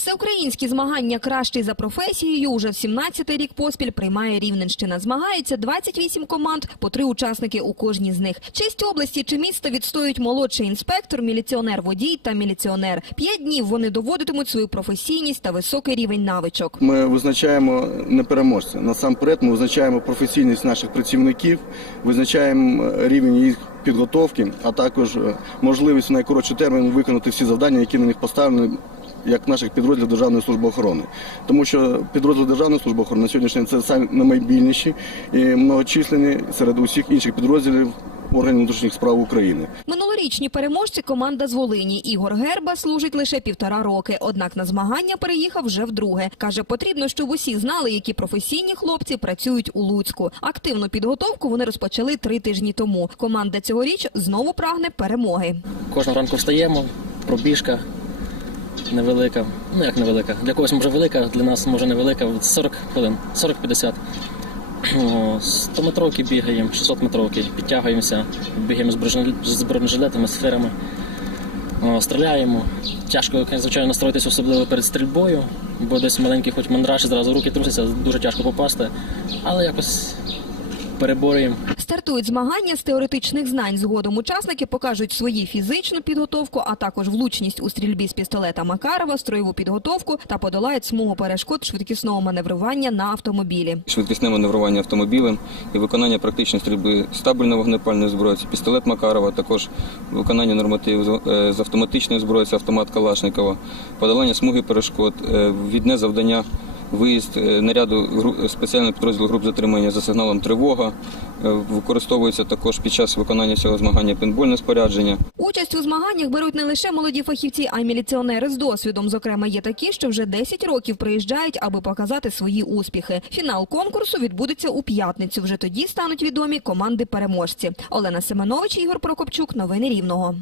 Всеукраїнські змагання кращий за професією уже в 17-й рік поспіль приймає Рівненщина. Змагаються 28 команд, по три учасники у кожній з них. Честь області чи міста відстоюють молодший інспектор, міліціонер-водій та міліціонер. П'ять днів вони доводитимуть свою професійність та високий рівень навичок. Ми визначаємо не переможця. Насамперед ми визначаємо професійність наших працівників, визначаємо е, рівень їх підготовки, а також е, можливість в найкоротший термін виконати всі завдання, які на них поставлені. Як наших підрозділів Державної служби охорони, тому що підрозділ Державної служби охорони на сьогоднішній день це самі наймобільніші і многочисленні серед усіх інших підрозділів органів внутрішніх справ України. Минулорічні переможці команда з Волині. Ігор Герба служить лише півтора роки. Однак на змагання переїхав вже вдруге. Каже, потрібно, щоб усі знали, які професійні хлопці працюють у Луцьку. Активну підготовку вони розпочали три тижні тому. Команда цьогоріч знову прагне перемоги. Кожного ранку встаємо, пробіжка невелика. Ну як невелика. Для когось може велика, для нас може невелика. 40 хвилин, 40-50. 100 метровки бігаємо, 600 метровки, підтягуємося, бігаємо з бронежилетами, з бронежилетами, з ферами, О, стріляємо. Тяжко, звичайно, настроїтися, особливо перед стрільбою, бо десь маленький хоч мандраж, зразу руки трусяться, дуже тяжко попасти, але якось переборюємо. Стартують змагання з теоретичних знань. Згодом учасники покажуть свої фізичну підготовку, а також влучність у стрільбі з пістолета Макарова, строєву підготовку та подолають смугу перешкод швидкісного маневрування на автомобілі. швидкісне маневрування автомобілем і виконання практичної стрільби з табельно-вогнепальної зброї, це пістолет Макарова, також виконання нормативів з- е, автоматичної зброї, це автомат Калашникова, подолання смуги перешкод, е, відне завдання. Виїзд е, наряду спеціального підрозділу груп затримання за сигналом тривога Е, використовується також під час виконання цього змагання пейнтбольне спорядження. Участь у змаганнях беруть не лише молоді фахівці, а й міліціонери з досвідом. Зокрема, є такі, що вже 10 років приїжджають, аби показати свої успіхи. Фінал конкурсу відбудеться у п'ятницю. Вже тоді стануть відомі команди переможці. Олена Семенович, Ігор Прокопчук. Новини Рівного.